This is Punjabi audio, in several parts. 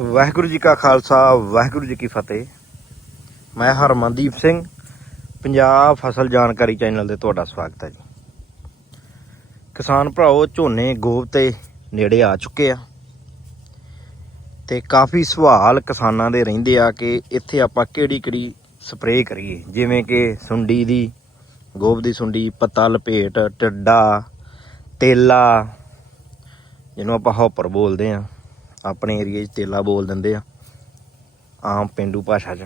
ਵਾਹਿਗੁਰੂ ਜੀ ਕਾ ਖਾਲਸਾ, ਵਾਹਿਗੁਰੂ ਜੀ ਕੀ ਫਤਿਹ। ਮੈਂ ਹਰਮਨਦੀਪ ਸਿੰਘ, ਪੰਜਾਬ ਫਸਲ ਜਾਣਕਾਰੀ ਚੈਨਲ ਤੇ ਤੁਹਾਡਾ ਸਵਾਗਤ ਹੈ ਜੀ। ਕਿਸਾਨ ਭਰਾਓ, ਝੋਨੇ ਗੋਬ ਤੇ ਨੇੜੇ ਆ ਚੁੱਕੇ ਆ। ਤੇ ਕਾਫੀ ਸਵਾਲ ਕਿਸਾਨਾਂ ਦੇ ਰਹਿੰਦੇ ਆ ਕਿ ਇੱਥੇ ਆਪਾਂ ਕਿਹੜੀ ਕਿਹੜੀ ਸਪਰੇਅ ਕਰੀਏ? ਜਿਵੇਂ ਕਿ ਸੁੰਡੀ ਦੀ, ਗੋਬ ਦੀ ਸੁੰਡੀ ਪੱਤਾ ਲਪੇਟ ਟਿੱਡਾ ਤੇਲਾ, ਜਿਹਨੂੰ ਆਪਾਂ ਹੌਪਰ ਬੋਲਦੇ ਆ। ਆਪਣੇ ਏਰੀਏ 'ਚ ਤੇਲਾ ਬੋਲ ਦਿੰਦੇ ਆ, ਆਮ ਪਿੰਡੂ ਭਾਸ਼ਾ 'ਚ।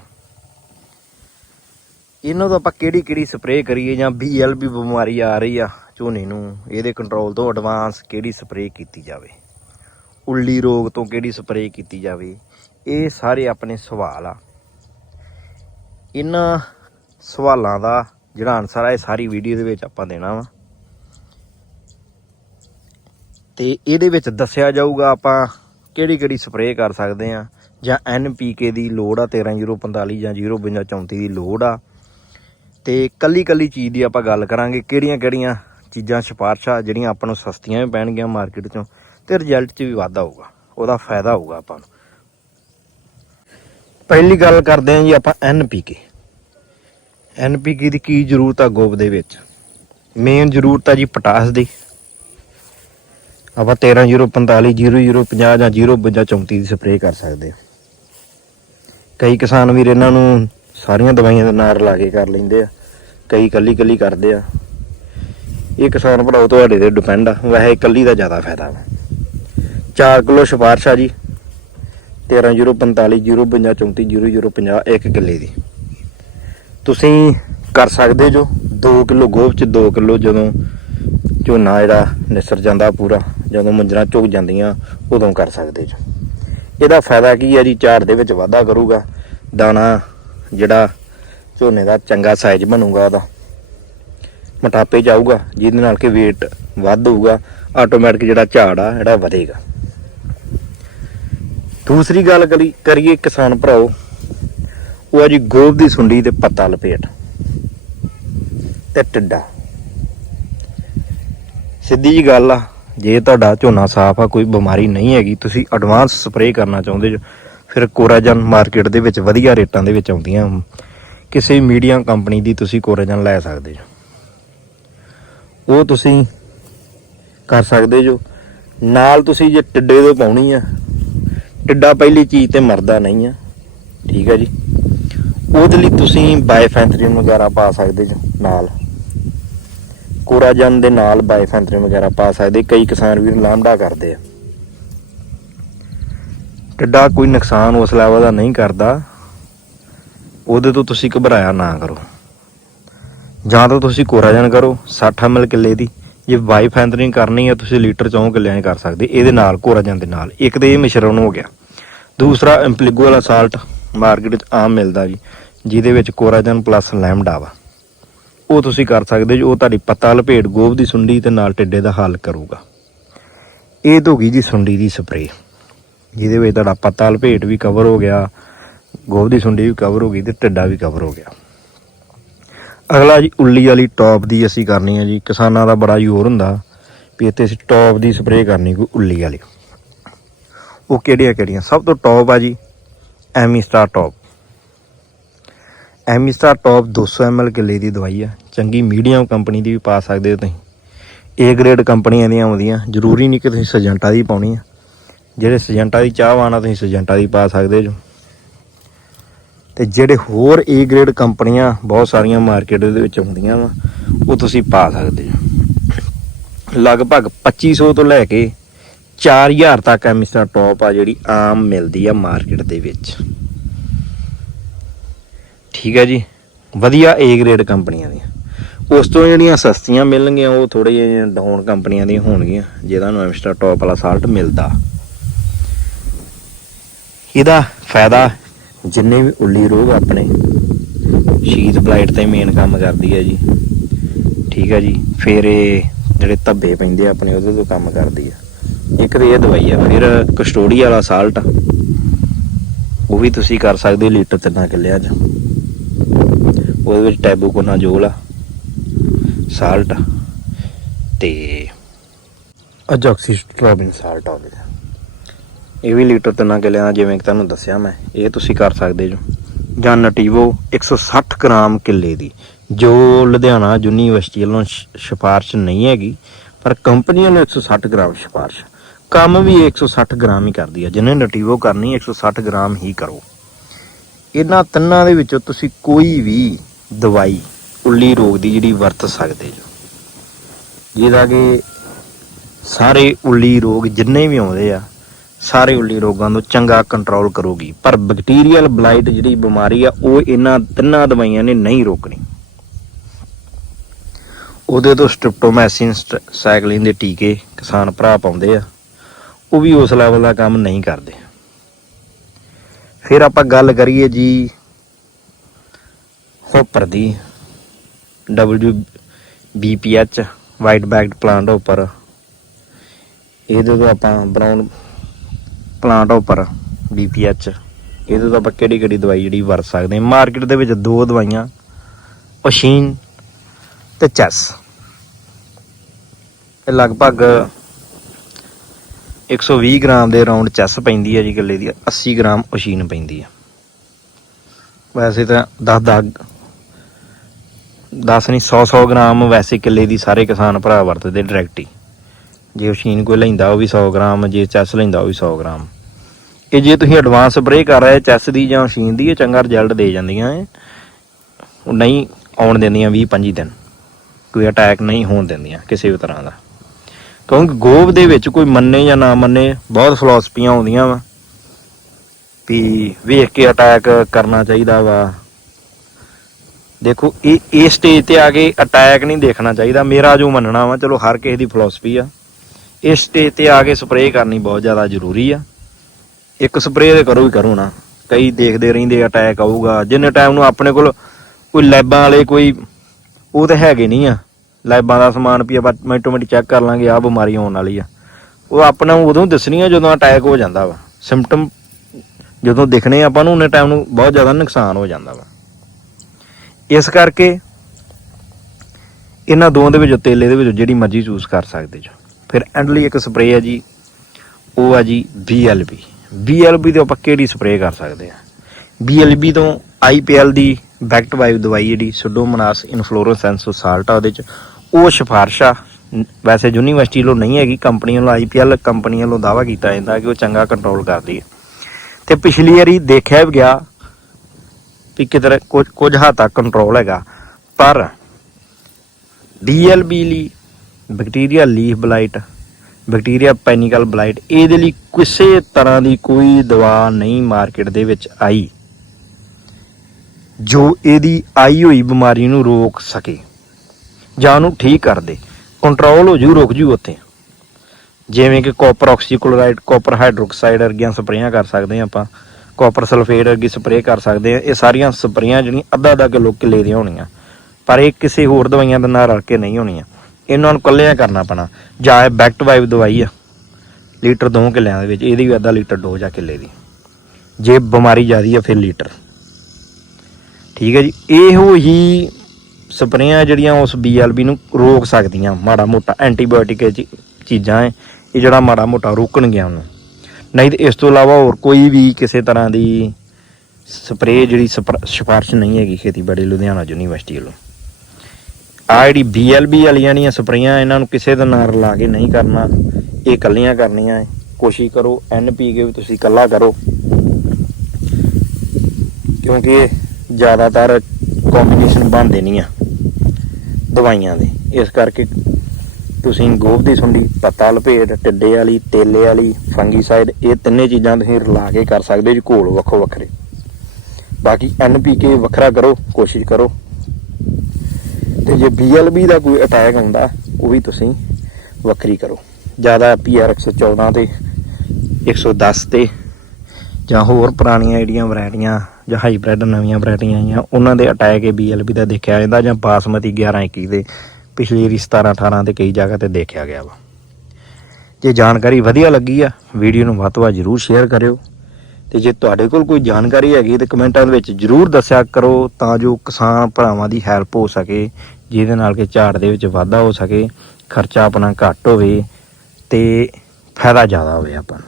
ਇਹਨਾਂ ਤੋਂ ਆਪਾਂ ਕਿਹੜੀ ਕਿਹੜੀ ਸਪਰੇਅ ਕਰੀਏ ਜਾਂ ਬੀਐਲਬੀ ਬਿਮਾਰੀ ਆ ਰਹੀ ਆ ਝੋਨੇ ਨੂੰ, ਇਹਦੇ ਕੰਟਰੋਲ ਤੋਂ ਐਡਵਾਂਸ ਕਿਹੜੀ ਸਪਰੇਅ ਕੀਤੀ ਜਾਵੇ? ਉੱਲੀ ਰੋਗ ਤੋਂ ਕਿਹੜੀ ਸਪਰੇਅ ਕੀਤੀ ਜਾਵੇ? ਇਹ ਸਾਰੇ ਆਪਣੇ ਸਵਾਲ ਆ। ਇਹਨਾਂ ਸਵਾਲਾਂ ਦਾ ਜਿਹੜਾ ਆਨਸਰ ਆ, ਇਹ ਸਾਰੀ ਵੀਡੀਓ ਦੇ ਵਿੱਚ ਆਪਾਂ ਦੇਣਾ ਵਾ। ਤੇ ਇਹਦੇ ਵਿੱਚ ਦੱਸਿਆ ਜਾਊਗਾ ਆਪਾਂ ਕਿਹੜੀ ਕਿਹੜੀ ਸਪਰੇਅ ਕਰ ਸਕਦੇ ਆ? ਜਾਂ ਐਨਪੀਕੇ ਦੀ ਲੋੜ ਆ 13045 ਜਾਂ 05234 ਦੀ ਲੋੜ ਆ। ਤੇ ਕੱਲੀ ਕੱਲੀ ਚੀਜ਼ ਦੀ ਆਪਾਂ ਗੱਲ ਕਰਾਂਗੇ ਕਿਹੜੀਆਂ ਕਿਹੜੀਆਂ ਚੀਜ਼ਾਂ ਸਿਫਾਰਸ਼ਾਂ ਜਿਹੜੀਆਂ ਆਪਾਂ ਨੂੰ ਸਸਤੀਆਂ ਵੀ ਪੈਣਗੀਆਂ ਮਾਰਕੀਟ ਚੋਂ ਤੇ ਰਿਜ਼ਲਟ 'ਚ ਵੀ ਵਾਧਾ ਹੋਊਗਾ। ਉਹਦਾ ਫਾਇਦਾ ਹੋਊਗਾ ਆਪਾਂ ਨੂੰ। ਪਹਿਲੀ ਗੱਲ ਕਰਦੇ ਹਾਂ ਜੀ ਆਪਾਂ ਐਨਪੀਕੇ ਐਨਪੀਕੇ ਦੀ ਕੀ ਜ਼ਰੂਰਤ ਆ ਗੋਬ ਦੇ ਵਿੱਚ? ਮੇਨ ਜ਼ਰੂਰਤ ਆ ਜੀ ਪੋਟਾਸ ਦੀ। ਆਪਾਂ 13045 0050 ਜਾਂ 05234 ਦੀ ਸਪਰੇਅ ਕਰ ਸਕਦੇ ਕਈ ਕਿਸਾਨ ਵੀਰ ਇਹਨਾਂ ਨੂੰ ਸਾਰੀਆਂ ਦਵਾਈਆਂ ਦੇ ਨਾਲ ਲਾ ਕੇ ਕਰ ਲੈਂਦੇ ਆ, ਕਈ ਕੱਲੀ ਕੱਲੀ ਕਰਦੇ ਆ। ਇਹ ਕਿਸਾਨ ਭਰਾਓ, ਤੁਹਾਡੇ ਤੇ ਡਿਪੈਂਡ ਆ। ਵੈਸੇ ਇਕੱਲੀ ਦਾ ਜ਼ਿਆਦਾ ਫਾਇਦਾ ਵਾ। 4 ਕਿਲੋ ਸਿਫਾਰਸ਼ ਆ ਜੀ। 13045 05234 0050 1 ਕਿੱਲੇ ਦੀ। ਤੁਸੀਂ ਕਰ ਸਕਦੇ ਜੋ। 2 ਕਿਲੋ ਗੋਭ ਚ 2 ਕਿਲੋ ਜਦੋਂ ਝੋਨਾ ਜਿਹੜਾ ਨਿਸਰ ਜਾਂਦਾ ਪੂਰਾ। ਜਦੋਂ ਮੰਜਰਾਂ ਝੁਕ ਜਾਂਦੀਆਂ, ਉਦੋਂ ਕਰ ਸਕਦੇ ਜੋ। ਇਹਦਾ ਫਾਇਦਾ ਕੀ ਹੈ ਜੀ? ਝਾੜ ਦੇ ਵਿੱਚ ਵਾਧਾ ਕਰੂਗਾ। ਦਾਣਾ ਜਿਹੜਾ ਝੋਨੇ ਦਾ ਚੰਗਾ ਸਾਈਜ਼ ਬਣੂਗਾ ਉਹਦਾ। ਮੋਟਾਪੇ ਚ ਆਊਗਾ ਜਿਹਦੇ ਨਾਲ ਕਿ weight ਵੱਧ ਹੋਊਗਾ ਆਟੋਮੈਟਿਕ ਜਿਹੜਾ ਝਾੜ ਆ, ਜਿਹੜਾ ਵਧੇਗਾ। ਦੂਸਰੀ ਗੱਲ ਕਰੀ, ਕਰੀਏ ਕਿਸਾਨ ਭਰਾਓ, ਉਹ ਆ ਜੀ ਗੋਭ ਦੀ ਸੁੰਡੀ ਤੇ ਪੱਤਾ ਲਪੇਟ ਤੇ ਟਿੱਡਾ। ਸਿੱਧੀ ਜੀ ਗੱਲ ਆ ਜੇ ਤੁਹਾਡਾ ਝੋਨਾ ਸਾਫ਼ ਆ, ਕੋਈ ਬਿਮਾਰੀ ਨਹੀਂ ਹੈਗੀ, ਤੁਸੀਂ ਐਡਵਾਂਸ ਸਪਰੇਅ ਕਰਨਾ ਚਾਹੁੰਦੇ ਜੋ, ਫਿਰ ਕੋਰਾਜਨ ਮਾਰਕੀਟ ਦੇ ਵਿੱਚ ਵਧੀਆ ਰੇਟਾਂ ਦੇ ਵਿੱਚ ਆਉਂਦੀਆਂ। ਕਿਸੇ ਮੀਡੀਅਮ ਕੰਪਨੀ ਦੀ ਤੁਸੀਂ ਕੋਰਾਜਨ ਲੈ ਸਕਦੇ ਜੋ। ਉਹ ਤੁਸੀਂ ਕਰ ਸਕਦੇ ਜੋ। ਨਾਲ ਤੁਸੀਂ ਜੇ ਟਿੱਡੇ ਤੋਂ ਪਾਉਣੀ ਆ, ਟਿੱਡਾ ਪਹਿਲੀ ਚੀਜ਼ ਤੇ ਮਰਦਾ ਨਹੀਂ ਆ। ਠੀਕ ਹੈ ਜੀ। ਉਹਦੇ ਲਈ ਤੁਸੀਂ ਬਾਇਫੈਂਥਰੀਨ ਵਗੈਰਾ ਪਾ ਸਕਦੇ ਜੋ, ਨਾਲ। ਕੋਰਾਜਨ ਦੇ ਨਾਲ ਬਾਇਫੈਂਥਰੀਨ ਵਗੈਰਾ ਪਾ ਸਕਦੇ। ਕਈ ਕਿਸਾਨ ਵੀਰ ਲਾਂਭੜਾ ਕਰਦੇ ਆ। ਟਿੱਡਾ ਕੋਈ ਨੁਕਸਾਨ ਉਸ ਲੈਵਲ ਦਾ ਨਹੀਂ ਕਰਦਾ। ਉਹਦੇ ਤੋਂ ਤੁਸੀਂ ਘਬਰਾਇਆ ਨਾ ਕਰੋ। ਜਾਂ ਤਾਂ ਤੁਸੀਂ ਕੋਰਾਜਨ ਕਰੋ 60 ml ਕਿੱਲੇ ਦੀ। ਜੇ ਬਾਈਫੈਂਥਰੀਨ ਕਰਨੀ ਹੈ ਤੁਸੀਂ ਲੀਟਰ ਚੌਂ ਕਿੱਲਿਆਂ 'ਚ ਕਰ ਸਕਦੇ। ਇਹਦੇ ਨਾਲ, ਕੋਰਾਜਨ ਦੇ ਨਾਲ। ਇੱਕ ਤੇ ਇਹ ਮਿਸ਼ਰਣ ਹੋ ਗਿਆ। ਦੂਸਰਾ, ਇੰਪਲੀਗੋ ਵਾਲਾ ਸਾਲਟ ਮਾਰਕੀਟ 'ਚ ਆਮ ਮਿਲਦਾ ਜੀ, ਜਿਹਦੇ ਵਿੱਚ ਕੋਰਾਜਨ ਪਲੱਸ ਲੈਮਡਾ ਵਾ। ਉਹ ਤੁਸੀਂ ਕਰ ਸਕਦੇ ਜੋ ਉਹ ਤੁਹਾਡੀ ਪੱਤਾ ਲਪੇਟ ਗੋਭ ਦੀ ਸੁੰਡੀ ਤੇ ਨਾਲ ਟਿੱਡੇ ਦਾ ਹੱਲ ਕਰੂਗਾ। ਇਹ ਤਾਂ ਗਈ ਜੀ ਸੁੰਡੀ ਦੀ ਸਪਰੇਅ, ਜਿਹਦੇ ਵਿੱਚ ਤੁਹਾਡਾ ਪੱਤਾ ਲਪੇਟ ਵੀ ਕਵਰ ਹੋ ਗਿਆ, ਗੋਭ ਦੀ ਸੁੰਡੀ ਵੀ ਕਵਰ ਹੋ ਗਈ ਤੇ ਟਿੱਡਾ ਵੀ ਕਵਰ ਹੋ ਗਿਆ। ਅਗਲਾ ਜੀ ਉੱਲੀ ਵਾਲੀ ਟੌਪ ਦੀ ਅਸੀਂ ਕਰਨੀ ਹੈ ਜੀ, ਕਿਸਾਨਾਂ ਦਾ ਬੜਾ ਜ਼ੋਰ ਹੁੰਦਾ ਵੀ ਇੱਥੇ ਅਸੀਂ ਟੌਪ ਦੀ ਸਪਰੇਅ ਕਰਨੀ ਕੋਈ ਉੱਲੀ ਵਾਲੀ। ਉਹ ਕਿਹੜੀਆਂ ਕਿਹੜੀਆਂ? ਸਭ ਤੋਂ ਟੌਪ ਆ ਜੀ Amistar top Amistar top 200 ml ਕਿੱਲੇ ਦੀ ਦਵਾਈ ਆ। ਚੰਗੀ ਮੀਡੀਅਮ ਕੰਪਨੀ ਦੀ ਵੀ ਪਾ ਸਕਦੇ ਹੋ ਤੁਸੀਂ। ਏ ਗ੍ਰੇਡ ਕੰਪਨੀਆਂ ਦੀਆਂ ਆਉਂਦੀਆਂ। ਜ਼ਰੂਰੀ ਨਹੀਂ ਕਿ ਤੁਸੀਂ ਸਜੰਟਾ ਦੀ ਪਾਉਣੀ ਆ। ਜਿਹੜੇ ਸਜੰਟਾ ਦੀ ਚਾਹ ਵਾਣਾ, ਤੁਸੀਂ ਸਜੰਟਾ ਦੀ ਪਾ ਸਕਦੇ ਜੋ। ਤੇ ਜਿਹੜੇ ਹੋਰ ਏ ਗ੍ਰੇਡ ਕੰਪਨੀਆਂ ਬਹੁਤ ਸਾਰੀਆਂ ਮਾਰਕੀਟ ਦੇ ਵਿੱਚ ਆਉਂਦੀਆਂ ਵਾ, ਉਹ ਤੁਸੀਂ ਪਾ ਸਕਦੇ ਹੋ। ਲਗਭਗ 2500 ਤੋਂ ਲੈ ਕੇ 4000 ਤੱਕ ਐਮਿਸਟਰ ਟੌਪ ਆ ਜਿਹੜੀ ਆਮ ਮਿਲਦੀ ਆ ਮਾਰਕੀਟ ਦੇ ਵਿੱਚ। ਠੀਕ ਹੈ ਜੀ। ਵਧੀਆ ਏ ਗ੍ਰੇਡ ਕੰਪਨੀਆਂ ਦੀਆਂ। ਉਸ ਤੋਂ ਜਿਹੜੀਆਂ ਸਸਤੀਆਂ ਮਿਲਣਗੀਆਂ, ਉਹ ਥੋੜੇ ਜਿਹੀਆਂ ਡਾਊਨ ਕੰਪਨੀਆਂ ਦੀਆਂ ਹੋਣਗੀਆਂ, ਜਿਹਦਾ ਨੂੰ ਐਮਿਸਟਰ ਟੌਪ ਵਾਲਾ ਸਾਲਟ ਮਿਲਦਾ। ਇਹਦਾ ਫਾਇਦਾ ਜਿੰਨੇ ਵੀ ਉੱਲੀ ਰੋਗ ਆਪਣੇ ਸ਼ੀਤ ਬਲਾਈਟ ਤੇ ਮੇਨ ਕੰਮ ਕਰਦੀ ਹੈ ਜੀ। ਠੀਕ ਹੈ ਜੀ, ਫਿਰ ਇਹ ਜਿਹੜੇ ਧੱਬੇ ਪੈਂਦੇ ਆ ਆਪਣੇ, ਉਹਦੇ ਤੋਂ ਕੰਮ ਕਰਦੀ ਆ। ਇੱਕ ਤੇ ਇਹ ਦਵਾਈ ਆ, ਫਿਰ ਕਸਟੋਡੀ ਵਾਲਾ ਸਾਲਟ ਉਹ ਵੀ ਤੁਸੀਂ ਕਰ ਸਕਦੇ ਹੋ ਲੀਟਰ ਤਿੰਨਾਂ ਕਿੱਲਿਆਂ 'ਚ। ਉਹਦੇ ਵਿੱਚ ਟੈਬੂ ਜੋਲ ਆ। ਸਾਲਟ ਤੇ ਅਜੋਕਸੀਸਟ੍ਰੋਬਿਨ ਸਾਲਟ ਆ ਇਹ ਵੀ ਲੀਟਰ ਤਿੰਨਾਂ ਕਿੱਲਿਆਂ ਦਾ, ਜਿਵੇਂ ਕਿ ਤੁਹਾਨੂੰ ਦੱਸਿਆ ਮੈਂ, ਇਹ ਤੁਸੀਂ ਕਰ ਸਕਦੇ ਜੋ। ਜਾਂ ਨਟੀਵੋ 160 ਗ੍ਰਾਮ ਕਿੱਲੇ ਦੀ, ਜੋ ਲੁਧਿਆਣਾ ਯੂਨੀਵਰਸਿਟੀ ਵੱਲੋਂ ਸ਼- ਸਿਫਾਰਿਸ਼ ਨਹੀਂ ਹੈਗੀ, ਪਰ ਕੰਪਨੀ ਵੱਲੋਂ 160 ਗ੍ਰਾਮ ਸਿਫਾਰਿਸ਼। ਕੰਮ ਵੀ ਇਹ 160 ਗ੍ਰਾਮ ਹੀ ਕਰਦੀ ਹੈ ਜਿਹਨੇ ਨਟੀਵੋ ਕਰਨੀ 160 ਗ੍ਰਾਮ ਹੀ ਕਰੋ। ਇਹਨਾਂ ਤਿੰਨਾਂ ਦੇ ਵਿੱਚੋਂ ਤੁਸੀਂ ਕੋਈ ਵੀ ਦਵਾਈ ਉੱਲੀ ਰੋਗ ਦੀ ਜਿਹੜੀ ਵਰਤ ਸਕਦੇ ਜੋ। ਜਿਹਦਾ ਕਿ ਸਾਰੇ ਉੱਲੀ ਰੋਗ ਜਿੰਨੇ ਵੀ ਆਉਂਦੇ ਆ, ਸਾਰੇ ਉੱਲੀ ਰੋਗਾਂ ਨੂੰ ਚੰਗਾ ਕੰਟਰੋਲ ਕਰੂਗੀ। ਪਰ ਬੈਕਟੀਰੀਅਲ ਬਲਾਈਟ ਜਿਹੜੀ ਬਿਮਾਰੀ ਆ, ਉਹ ਇਹਨਾਂ ਤਿੰਨਾਂ ਦਵਾਈਆਂ ਨੇ ਨਹੀਂ ਰੋਕਣੀ। ਉਹਦੇ ਤੋਂ ਸਟ੍ਰਿਪਟੋਮੈਸਿਨ ਸਟ- ਸਾਈਕਲਿਨ ਦੇ ਟੀਕੇ ਕਿਸਾਨ ਭਰਾ ਪਾਉਂਦੇ ਆ, ਉਹ ਵੀ ਉਸ ਲੈਵਲ ਦਾ ਕੰਮ ਨਹੀਂ ਕਰਦੇ। ਫਿਰ ਆਪਾਂ ਗੱਲ ਕਰੀਏ ਜੀ, ਹੋਪਰ ਦੀ। W BPH white backed plant ਉੱਪਰ ਇਹਦੇ ਤੋਂ ਆਪਾਂ ਬਰਾਊਨ ਪਲਾਂਟ ਉੱਪਰ ਬੀਪੀਐਚ ਇਹਦੇ ਤੋਂ ਆਪਾਂ ਕਿਹੜੀ ਕਿਹੜੀ ਦਵਾਈ ਜਿਹੜੀ ਵਰਤ ਸਕਦੇ ਹਾਂ? ਮਾਰਕੀਟ ਦੇ ਵਿੱਚ ਦੋ ਦਵਾਈਆਂ ਪਸ਼ੀਨ ਤੇ ਚੈਸ ਇਹ ਲਗਭਗ 120 ਗ੍ਰਾਮ ਦੇ ਰਾਉਂਡ ਚੈਸ ਪੈਂਦੀ ਹੈ ਜੀ, ਗੱਲੇ ਦੀ। 80 ਗ੍ਰਾਮ ਪਸ਼ੀਨ ਪੈਂਦੀ ਹੈ। ਵੈਸੇ ਤਾਂ 10 10 10 ਨਹੀਂ 100 100 ਗ੍ਰਾਮ ਵੈਸੇ ਕਿੱਲੇ ਦੀ ਸਾਰੇ ਕਿਸਾਨ ਭਰਾ ਵਰਤਦੇ ਡਾਇਰੈਕਟ ਹੀ। ਜੇ ਮਸ਼ੀਨ ਕੋਈ ਲੈਂਦਾ, ਉਹ ਵੀ 100 ਗ੍ਰਾਮ, ਜੇ ਚੈਸ ਲੈਂਦਾ, ਉਹ ਵੀ 100 ਗ੍ਰਾਮ। ਇਹ ਜੇ ਤੁਸੀਂ ਐਡਵਾਂਸ ਸਪਰੇਅ ਕਰ ਰਹੇ, ਚੈਸ ਦੀ ਜਾਂ ਮਸ਼ੀਨ ਦੀ, ਇਹ ਚੰਗਾ ਰਿਜ਼ਲਟ ਦੇ ਜਾਂਦੀਆਂ ਇਹ ਉਹ ਨਹੀਂ ਆਉਣ ਦਿੰਦੀਆਂ 20 25 ਦਿਨ। ਕੋਈ ਅਟੈਕ ਨਹੀਂ ਹੋਣ ਦਿੰਦੀਆਂ ਕਿਸੇ ਵੀ ਤਰ੍ਹਾਂ ਦਾ। ਕਿਉਂਕਿ ਗੋਬ ਦੇ ਵਿੱਚ ਕੋਈ ਮੰਨੇ ਜਾਂ ਨਾ ਮੰਨੇ, ਬਹੁਤ ਫਿਲਾਸਫੀਆਂ ਆਉਂਦੀਆਂ ਵਾ। ਵੀ ਵੇਖ ਕੇ ਅਟੈਕ ਕਰਨਾ ਚਾਹੀਦਾ ਵਾ। ਦੇਖੋ, ਇਹ ਇਹ ਸਟੇਜ ਤੇ ਆ ਕੇ ਅਟੈਕ ਨਹੀਂ ਦੇਖਣਾ ਚਾਹੀਦਾ। ਮੇਰਾ ਜੋ ਮੰਨਣਾ ਵਾ, ਚਲੋ ਹਰ ਕਿਸੇ ਦੀ ਫਿਲਾਸਫੀ ਆ। ਇਸ ਸਟੇਜ ਤੇ ਆ ਕੇ ਸਪਰੇਅ ਕਰਨੀ ਬਹੁਤ ਜ਼ਿਆਦਾ ਜ਼ਰੂਰੀ ਆ। ਇੱਕ ਸਪਰੇਅ ਤੇ ਕਰੋ ਹੀ ਕਰੋ ਨਾ। ਕਈ ਦੇਖਦੇ ਰਹਿੰਦੇ ਅਟੈਕ ਆਊਗਾ। ਜਿੰਨੇ ਟਾਈਮ ਨੂੰ ਆਪਣੇ ਕੋਲ ਕੋਈ ਲੈਬਾਂ ਵਾਲੇ ਕੋਈ, ਉਹ ਤਾਂ ਹੈਗੇ ਨਹੀਂ ਆ। ਲੈਬਾਂ ਦਾ ਸਮਾਨ ਵੀ ਆਪਾਂ ਮਿੰਟੋ ਮਿੰਟ ਚੈੱਕ ਕਰ ਲਾਂਗੇ ਆ ਬਿਮਾਰੀ ਆਉਣ ਵਾਲੀ ਆ। ਉਹ ਆਪਣਾ ਉਦੋਂ ਦੱਸਣੀ ਆ ਜਦੋਂ ਅਟੈਕ ਹੋ ਜਾਂਦਾ ਵਾ। ਸਿੰਪਟਮ ਜਦੋਂ ਦਿਖਣੇ ਆਪਾਂ ਨੂੰ ਉਹਨੇ ਟਾਈਮ ਨੂੰ ਬਹੁਤ ਜ਼ਿਆਦਾ ਨੁਕਸਾਨ ਹੋ ਜਾਂਦਾ ਵਾ। ਇਸ ਕਰਕੇ ਇਹਨਾਂ ਦੋਵਾਂ ਦੇ ਵਿੱਚੋਂ, ਤੇਲੇ ਦੇ ਵਿੱਚੋਂ ਜਿਹੜੀ ਮਰਜ਼ੀ ਚੂਜ਼ ਕਰ ਸਕਦੇ ਜੋ। ਫਿਰ ਐਂਡਲੀ ਇੱਕ ਸਪਰੇਅ ਹੈ ਜੀ, ਉਹ ਆ ਜੀ BLB BLB ਤੋਂ ਆਪਾਂ ਕਿਹੜੀ ਸਪਰੇਅ ਕਰ ਸਕਦੇ ਆ? BLB ਤੋਂ IPL ਦੀ ਬੈਕਟ ਵਾਈਵ ਦਵਾਈ ਜਿਹੜੀ ਸੁਡੋਮੋਨਾਸ ਇਨਫਲੋਰੋਸੈਂਸ ਸਾਲਟ ਆ ਉਹਦੇ ਚ, ਉਹ ਸਿਫਾਰਿਸ਼ ਆ। ਵੈਸੇ ਯੂਨੀਵਰਸਿਟੀ ਵੱਲੋਂ ਨਹੀਂ ਹੈਗੀ ਕੰਪਨੀ ਵੱਲੋਂ IPL ਕੰਪਨੀ ਵੱਲੋਂ ਦਾਵਾ ਕੀਤਾ ਜਾਂਦਾ ਕਿ ਉਹ ਚੰਗਾ ਕੰਟਰੋਲ ਕਰਦੀ ਹੈ। ਤੇ ਪਿਛਲੀ ਵਾਰੀ ਦੇਖਿਆ ਵੀ ਗਿਆ ਵੀ ਕਿਧਰ ਕੁਝ ਕੁਝ ਹੱਦ ਤੱਕ ਕੰਟਰੋਲ ਹੈਗਾ। ਪਰ DLB ਲਈ bacteria leaf blight bacteria panicle blight ਇਹਦੇ ਲਈ ਕਿਸੇ ਤਰ੍ਹਾਂ ਦੀ ਕੋਈ ਦਵਾ ਨਹੀਂ ਮਾਰਕੀਟ ਦੇ ਵਿੱਚ ਆਈ, ਜੋ ਇਹਦੀ ਆਈ ਹੋਈ ਬਿਮਾਰੀ ਨੂੰ ਰੋਕ ਸਕੇ। ਜਾਂ ਉਹਨੂੰ ਠੀਕ ਕਰ ਦੇ। ਕੰਟਰੋਲ ਹੋ ਜੂ, ਰੁਕ ਜੂ ਉੱਥੇ। ਜਿਵੇਂ ਕਿ ਕਾਪਰ ਆਕਸੀਕਲੋਰਾਈਡ ਕਾਪਰ ਹਾਈਡਰੋਕਸਾਈਡ ਵਰਗੀਆਂ ਸਪਰੇਆਂ ਕਰ ਸਕਦੇ ਹਾਂ ਆਪਾਂ। ਕਾਪਰ ਸਲਫੇਟ ਵਰਗੀ ਸਪਰੇਅ ਕਰ ਸਕਦੇ ਹਾਂ ਇਹ ਸਾਰੀਆਂ ਸਪਰੇਆਂ ਜਿਹੜੀਆਂ ਅੱਧਾ ਅੱਧਾ ਕਿਲੋ ਕਿੱਲੇ ਦੀਆਂ ਹੋਣੀਆਂ। ਪਰ ਇਹ ਕਿਸੇ ਹੋਰ ਦਵਾਈਆਂ ਦੇ ਨਾਲ ਰਲ ਕੇ ਨਹੀਂ ਹੋਣੀਆਂ। ਇਹਨਾਂ ਨੂੰ ਇਕੱਲਿਆਂ ਕਰਨਾ ਪੈਣਾ। ਜਾਂ ਇਹ ਬੈਕਟ ਵਾਈਵ ਦਵਾਈ ਆ। ਲੀਟਰ ਦੋ ਕਿੱਲਿਆਂ ਦੇ ਵਿੱਚ। ਇਹਦੀ ਵੀ ਅੱਧਾ ਲੀਟਰ ਡੋਜ਼ ਆ ਕਿੱਲੇ ਦੀ। ਜੇ ਬਿਮਾਰੀ ਜ਼ਿਆਦੀ ਆ, ਫਿਰ ਲੀਟਰ। ਠੀਕ ਹੈ ਜੀ। ਇਹੋ ਹੀ ਸਪਰੇਆਂ ਜਿਹੜੀਆਂ ਉਸ BLB ਨੂੰ ਰੋਕ ਸਕਦੀਆਂ। ਮਾੜਾ ਮੋਟਾ ਐਂਟੀਬਾਇਓਟਿਕ ਚੀਜ਼ਾਂ ਹੈ ਇਹ ਜਿਹੜਾ ਮਾੜਾ ਮੋਟਾ ਰੋਕਣਗੀਆਂ ਉਹਨੂੰ। ਨਹੀਂ ਤੇ ਇਸ ਤੋਂ ਇਲਾਵਾ ਹੋਰ ਕੋਈ ਵੀ ਕਿਸੇ ਤਰ੍ਹਾਂ ਦੀ ਸਪਰੇਅ ਜਿਹੜੀ ਸਪਰ- ਸਿਫਾਰਿਸ਼ ਨਹੀਂ ਹੈਗੀ ਖੇਤੀਬਾੜੀ ਲੁਧਿਆਣਾ ਯੂਨੀਵਰਸਿਟੀ ਵੱਲੋਂ। ਆ ਜਿਹੜੀ BLB ਵਾਲੀਆਂ ਦੀਆਂ ਸਪਰੇਆਂ, ਇਹਨਾਂ ਨੂੰ ਕਿਸੇ ਦੇ ਨਾਲ ਰਲਾ ਕੇ ਨਹੀਂ ਕਰਨਾ। ਇਹ ਇਕੱਲੀਆਂ ਕਰਨੀਆਂ ਕੋਸ਼ਿਸ਼ ਕਰੋ NPK ਵੀ ਤੁਸੀਂ ਇਕੱਲਾ ਕਰੋ। ਕਿਉਂਕਿ ਜ਼ਿਆਦਾਤਰ ਕੰਬੀਨੇਸ਼ਨ ਬਣਦੇ ਨਹੀਂ ਆ ਦਵਾਈਆਂ ਦੇ। ਇਸ ਕਰਕੇ ਤੁਸੀਂ ਗੋਭ ਦੀ ਸੁੰਡੀ, ਪੱਤਾ ਲਪੇਟ, ਟਿੱਡੇ ਵਾਲੀ, ਤੇਲੇ ਵਾਲੀ ਫੰਗੀਸਾਈਡ ਇਹ ਤਿੰਨੇ ਚੀਜ਼ਾਂ ਤੁਸੀਂ ਰਲਾ ਕੇ ਕਰ ਸਕਦੇ ਹੋ ਜੀ, ਘੋਲ ਵੱਖੋ ਵੱਖਰੇ। ਬਾਕੀ NPK ਵੱਖਰਾ ਕਰੋ, ਕੋਸ਼ਿਸ਼ ਕਰੋ। ਤੇ ਜੇ BLB ਦਾ ਕੋਈ ਅਟੈਕ ਹੁੰਦਾ, ਉਹ ਵੀ ਤੁਸੀਂ ਵੱਖਰੀ ਕਰੋ। ਜ਼ਿਆਦਾ PR 114 ਤੇ 110 ਤੇ, ਜਾਂ ਹੋਰ ਪੁਰਾਣੀਆਂ ਜਿਹੜੀਆਂ ਵੈਰਾਈਟੀਆਂ ਜਾਂ ਹਾਈਬ੍ਰਿਡ ਨਵੀਆਂ ਵੈਰਾਈਟੀਆਂ ਆਈਆਂ, ਉਹਨਾਂ ਦੇ ਅਟੈਕ ਇਹ BLB ਦਾ ਦੇਖਿਆ ਜਾਂਦਾ, ਜਾਂ ਬਾਸਮਤੀ 11 21 ਦੇ। ਪਿਛਲੀ ਵਾਰੀ 17 18 ਤੇ ਕਈ ਜਗ੍ਹਾ ਤੇ ਦੇਖਿਆ ਗਿਆ ਵਾ। ਜੇ ਜਾਣਕਾਰੀ ਵਧੀਆ ਲੱਗੀ ਆ, ਵੀਡੀਓ ਨੂੰ ਵੱਧ ਤੋਂ ਵੱਧ ਜਰੂਰ ਸ਼ੇਅਰ ਕਰਿਓ। ਤੇ ਜੇ ਤੁਹਾਡੇ ਕੋਲ ਕੋਈ ਜਾਣਕਾਰੀ ਹੈਗੀ ਤੇ ਕਮੈਂਟਾਂ ਦੇ ਵਿੱਚ ਜਰੂਰ ਦੱਸਿਆ ਕਰੋ ਤਾਂ ਜੋ ਕਿਸਾਨ ਭਰਾਵਾਂ ਦੀ ਹੈਲਪ ਹੋ ਸਕੇ, ਜਿਹਦੇ ਨਾਲ ਕਿ ਝਾੜ ਦੇ ਵਿੱਚ ਵਾਧਾ ਹੋ ਸਕੇ, ਖਰਚਾ ਆਪਣਾ ਘੱਟ ਹੋਵੇ ਤੇ ਫਾਇਦਾ ਜ਼ਿਆਦਾ ਹੋਵੇ ਆਪਾਂ ਨੂੰ।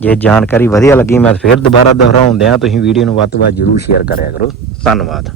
ਜੇ ਜਾਣਕਾਰੀ ਵਧੀਆ ਲੱਗੀ ਮੈਂ ਫਿਰ ਦੁਬਾਰਾ ਦੁਹਰਾਉਂਦਿਆਂ ਤੁਸੀਂ ਵੀਡੀਓ ਨੂੰ ਵੱਧ ਤੋਂ ਵੱਧ ਜਰੂਰ ਸ਼ੇਅਰ ਕਰਿਆ ਕਰੋ। ਧੰਨਵਾਦ।